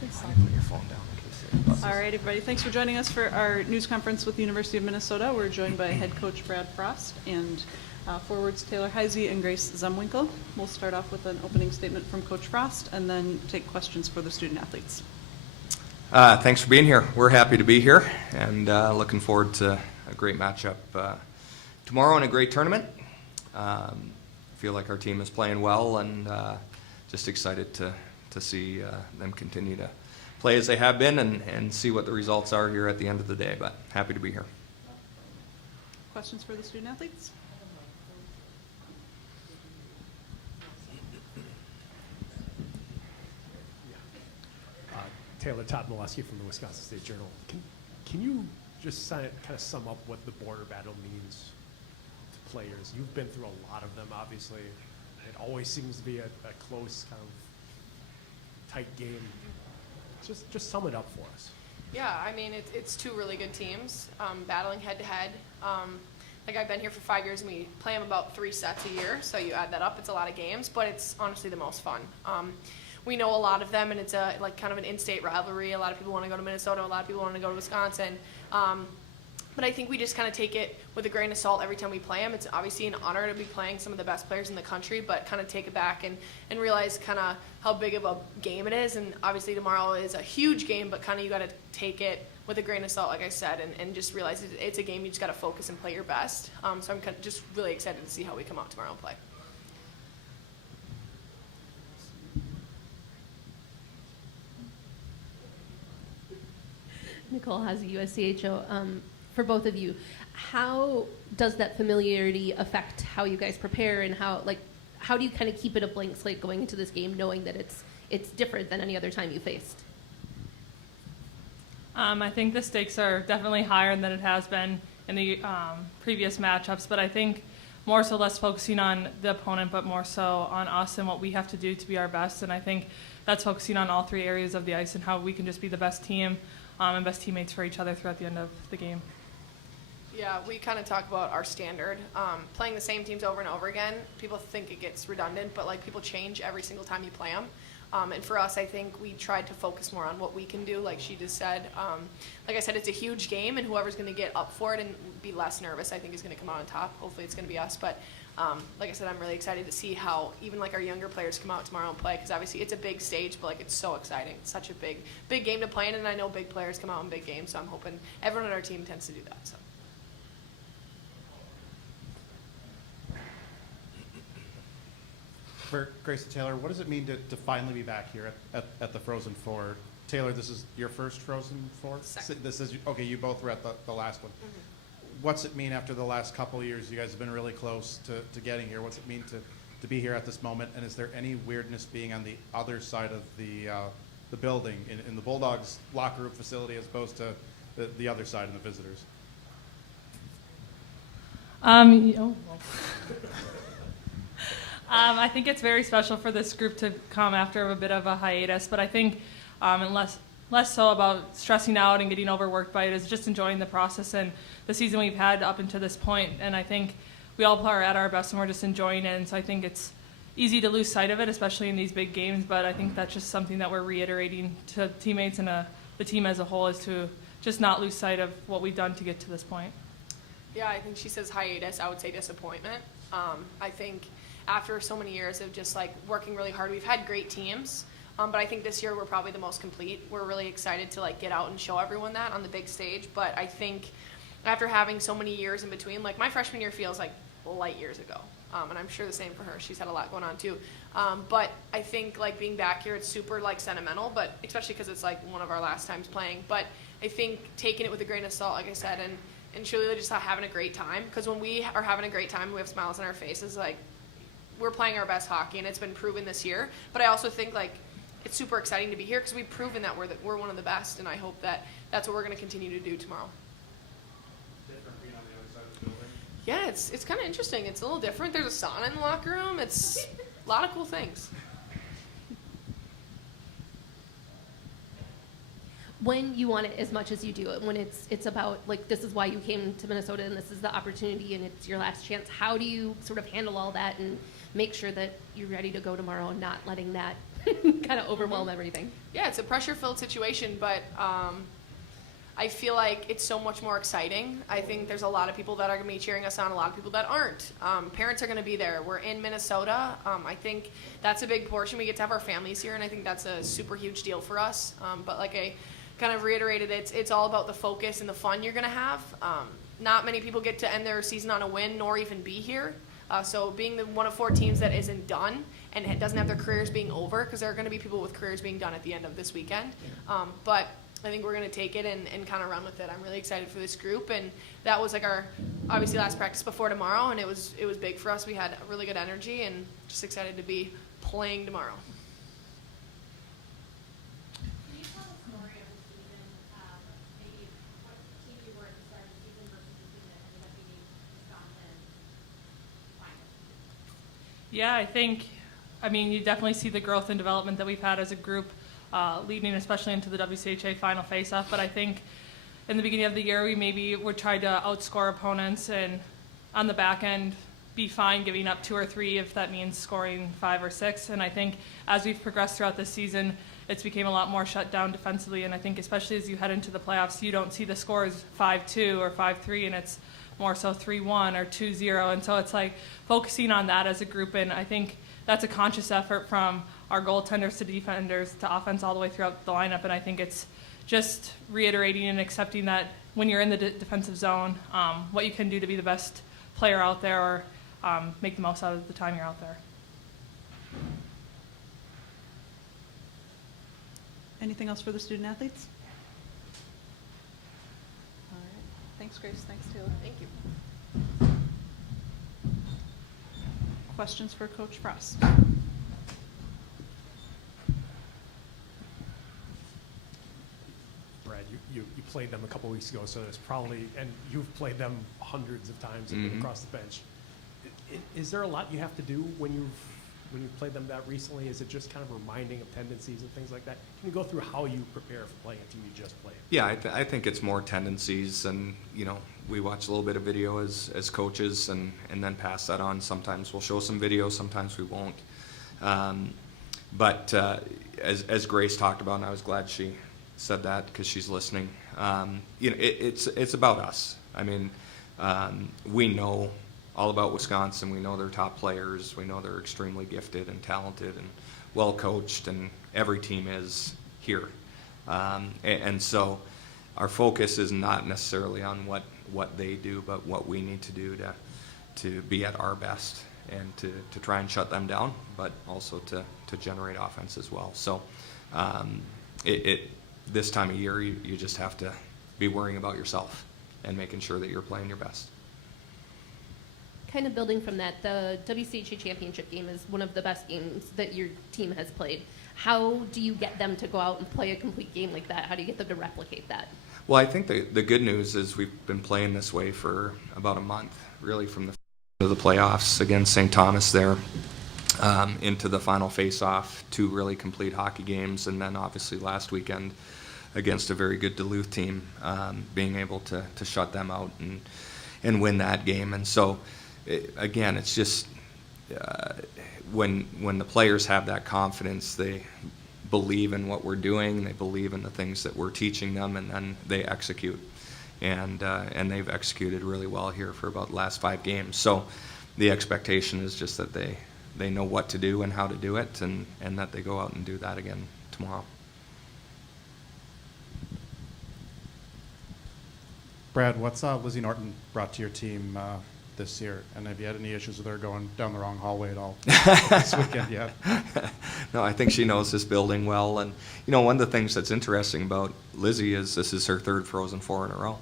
Put your phone down in case it buzzes. All right, everybody, thanks for joining us for our news conference with the University of Minnesota. We're joined by head coach Brad Frost and forwards Taylor Heise and Grace Zumwinkle. We'll start off with an opening statement from Coach Frost and then take questions for the student athletes. Thanks for being here. We're happy to be here and looking forward to a great matchup tomorrow and a great tournament. Feel like our team is playing well and just excited to see them continue to play as they have been and see what the results are here at the end of the day, but happy to be here. Questions for the student athletes? Taylor Todd-Molesky from the Wisconsin State Journal. Can you just kind of sum up what the border battle means to players? You've been through a lot of them, obviously. It always seems to be a close, kind of tight game. Just sum it up for us. Yeah, I mean, it's two really good teams battling head-to-head. Like, I've been here for 5 years, and we play them about 3 sets a year, so you add that up, it's a lot of games, but it's honestly the most fun. We know a lot of them, and it's like kind of an in-state rivalry. A lot of people want to go to Minnesota. A lot of people want to go to Wisconsin. But I think we just kind of take it with a grain of salt every time we play them. It's obviously an honor to be playing some of the best players in the country, but kind of take it back and realize kind of how big of a game it is. And obviously tomorrow is a huge game, but kind of you got to take it with a grain of salt, like I said, and just realize it's a game you just got to focus and play your best. So I'm kind of just really excited to see how we come out tomorrow and play. Nicole Heise, USCHO. For both of you, how does that familiarity affect how you guys prepare, and how do you kind of keep it a blank slate going into this game, knowing that it's different than any other time you faced? I think the stakes are definitely higher than it has been in the previous matchups, but I think more so less focusing on the opponent, but more so on us and what we have to do to be our best. And I think that's focusing on all 3 areas of the ice and how we can just be the best team and best teammates for each other throughout the end of the game. Yeah, we kind of talk about our standard. Playing the same teams over and over again, people think it gets redundant, but like people change every single time you play them. And for us, I think we tried to focus more on what we can do, like she just said. Like I said, it's a huge game, and whoever's going to get up for it and be less nervous, I think, is going to come out on top. Hopefully it's going to be us. But like I said, I'm really excited to see how even like our younger players come out tomorrow and play, because obviously it's a big stage, but like it's so exciting. It's such a big game to play in, and I know big players come out in big games, so I'm hoping everyone on our team tends to do that. So. For Grace and Taylor, what does it mean to finally be back here at the Frozen Four? Taylor, this is your first Frozen Four? Second. This is, okay, you both were at the last one. Mm-hmm. What's it mean after the last couple of years? You guys have been really close to getting here. What's it mean to be here at this moment? And is there any weirdness being on the other side of the building, in the Bulldogs locker room facility, as opposed to the other side and the visitors? I think it's very special for this group to come after a bit of a hiatus, but I think and less so about stressing out and getting overworked by it, is just enjoying the process and the season we've had up until this point. And I think we all are at our best and we're just enjoying it. And so I think it's easy to lose sight of it, especially in these big games, but I think that's just something that we're reiterating to teammates and the team as a whole, is to just not lose sight of what we've done to get to this point. Yeah, I think she says hiatus. I would say disappointment. I think after so many years of just like working really hard, we've had great teams, but I think this year we're probably the most complete. We're really excited to like get out and show everyone that on the big stage. But I think after having so many years in between, like my freshman year feels like light years ago, and I'm sure the same for her. She's had a lot going on too. But I think like being back here, it's super like sentimental, but especially because it's like one of our last times playing. But I think taking it with a grain of salt, like I said, and truly just having a great time. Because when we are having a great time, we have smiles on our faces. Like, we're playing our best hockey, and it's been proven this year. But I also think like it's super exciting to be here because we've proven that we're one of the best, and I hope that that's what we're going to continue to do tomorrow. Different being on the other side of the building? Yeah, it's kind of interesting. It's a little different. There's a sauna in the locker room. It's a lot of cool things. When you want it as much as you do it, when it's about like, this is why you came to Minnesota and this is the opportunity and it's your last chance, how do you sort of handle all that and make sure that you're ready to go tomorrow and not letting that kind of overwhelm everything. Yeah, it's a pressure-filled situation, but I feel like it's so much more exciting. I think there's a lot of people that are going to be cheering us on, a lot of people that aren't. Parents are going to be there. We're in Minnesota. I think that's a big portion. We get to have our families here, and I think that's a super huge deal for us. But like I kind of reiterated, it's all about the focus and the fun you're going to have. Not many people get to end their season on a win nor even be here. So being the one of 4 teams that isn't done and it doesn't have their careers being over, because there are going to be people with careers being done at the end of this weekend. But I think we're going to take it and kind of run with it. I'm really excited for this group, and that was like our obviously last practice before tomorrow, and it was big for us. We had really good energy, and just excited to be playing tomorrow. Can you tell the story of the season, maybe what team you were at the start of the season versus the team that ended up being Wisconsin finals? Yeah, I mean, you definitely see the growth and development that we've had as a group, leading especially into the WCHA final face-off. But I think in the beginning of the year, we maybe would try to outscore opponents and on the back end be fine giving up 2 or 3 if that means scoring 5 or 6. And I think as we've progressed throughout this season, it's became a lot more shut down defensively. And I think especially as you head into the playoffs, you don't see the scores 5-2 or 5-3, and it's more so 3-1 or 2-0. And so it's like focusing on that as a group. And I think that's a conscious effort from our goaltenders to defenders to offense all the way throughout the lineup. And I think it's just reiterating and accepting that when you're in the defensive zone, what you can do to be the best player out there, or make the most out of the time you're out there. Anything else for the student athletes? All right. Thanks, Grace. Thanks, Taylor. Thank you. Questions for Coach Frost? Brad, you played them a couple weeks ago, so there's probably, and you've played them hundreds of times and been across the bench. Is there a lot you have to do when you've played them that recently? Is it just kind of reminding of tendencies and things like that? Can you go through how you prepare for playing a team you just played? Yeah, I think it's more tendencies, and we watch a little bit of video as coaches, and then pass that on. Sometimes we'll show some video, sometimes we won't. But as Grace talked about, and I was glad she said that because she's listening. It's about us. I mean, we know all about Wisconsin. We know they're top players. We know they're extremely gifted and talented and well coached, and every team is here. And so our focus is not necessarily on what they do, but what we need to do to be at our best and to try and shut them down, but also to generate offense as well. So this time of year, you just have to be worrying about yourself and making sure that you're playing your best. Kind of building from that, the WCHA championship game is one of the best games that your team has played. How do you get them to go out and play a complete game like that? How do you get them to replicate that? Well, I think the good news is we've been playing this way for about a month, really from the playoffs against St. Thomas there, into the final face-off, 2 really complete hockey games, and then obviously last weekend against a very good Duluth team, being able to shut them out and win that game. And so, again, it's just when the players have that confidence, they believe in what we're doing, they believe in the things that we're teaching them, and then they execute. And they've executed really well here for about the last 5 games. So the expectation is just that they know what to do and how to do it, and that they go out and do that again tomorrow. Brad, what's Lizzie Norton brought to your team this year? And have you had any issues with her going down the wrong hallway at all this weekend yet? No, I think she knows this building well. And, one of the things that's interesting about Lizzie is this is her 3rd Frozen Four in a row.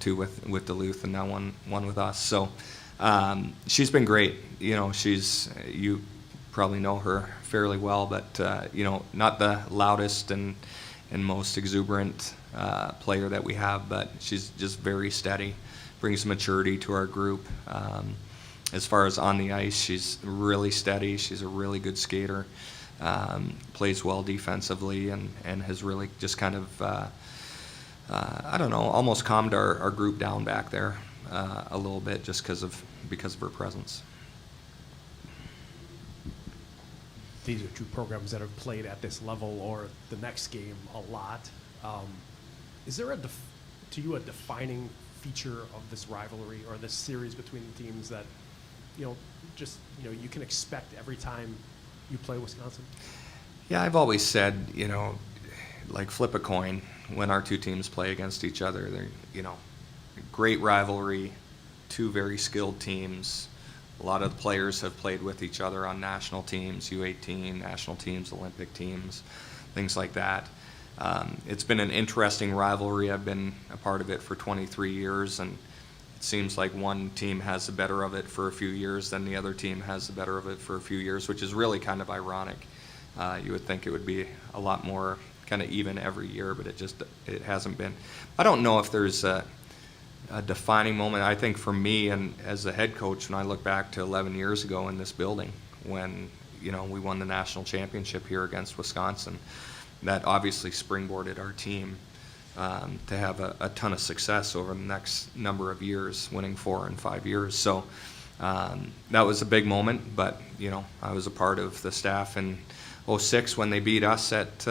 2 with Duluth and now one with us. So she's been great. You probably know her fairly well, but, not the loudest and most exuberant player that we have, but she's just very steady, brings maturity to our group. As far as on the ice, she's really steady. She's a really good skater, plays well defensively, and has really just kind of, almost calmed our group down back there a little bit just because of her presence. these are two programs that have played at this level or the next game a lot. Is there to you a defining feature of this rivalry or this series between the teams that, you can expect every time you play Wisconsin? Yeah, I've always said, like flip a coin when our two teams play against each other. They're, great rivalry, two very skilled teams. A lot of the players have played with each other on national teams, U18, national teams, Olympic teams, things like that. It's been an interesting rivalry. I've been a part of it for 23 years, and it seems like one team has the better of it for a few years, then the other team has the better of it for a few years, which is really kind of ironic. You would think it would be a lot more kind of even every year, but it hasn't been. I don't know if there's a defining moment. I think for me, and as a head coach, when I look back to 11 years ago in this building, when we won the national championship here against Wisconsin, that obviously springboarded our team to have a ton of success over the next number of years, winning 4 and 5 years. So that was a big moment, but I was a part of the staff in 06 when they beat us at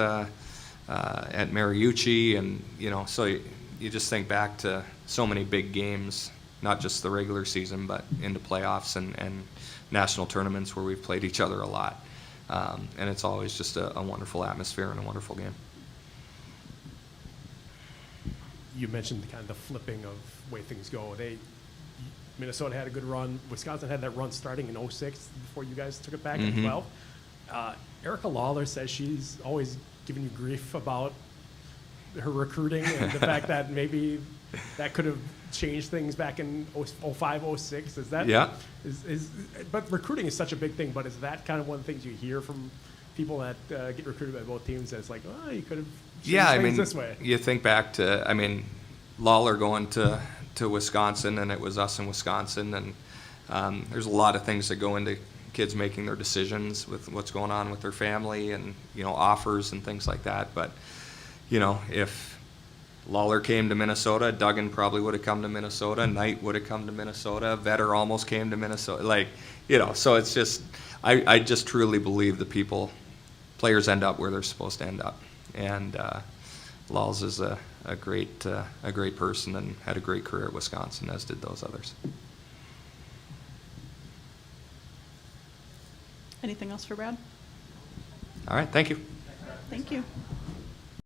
Mariucci, and so you just think back to so many big games, not just the regular season, but into playoffs and national tournaments where we've played each other a lot. And it's always just a wonderful atmosphere and a wonderful game. You mentioned kind of the flipping of way things go. Minnesota had a good run. Wisconsin had that run starting in 06 before you guys took it back in 12. Erica Lawler says she's always giving you grief about her recruiting and the fact that maybe that could have changed things back in 05, 06. Is that? Yeah. But recruiting is such a big thing, but is that kind of one of the things you hear from people that get recruited by both teams, that it's like, oh, you could have changed things this way? You think back to, Lawler going to Wisconsin, and it was us in Wisconsin, and there's a lot of things that go into kids making their decisions with what's going on with their family and, offers and things like that. But, if Lawler came to Minnesota, Duggan probably would have come to Minnesota, Knight would have come to Minnesota, Vetter almost came to Minnesota. So it's just, I just truly believe the players end up where they're supposed to end up. And Laws is a great person and had a great career at Wisconsin, as did those others. Anything else for Brad? All right, thank you. Thank you.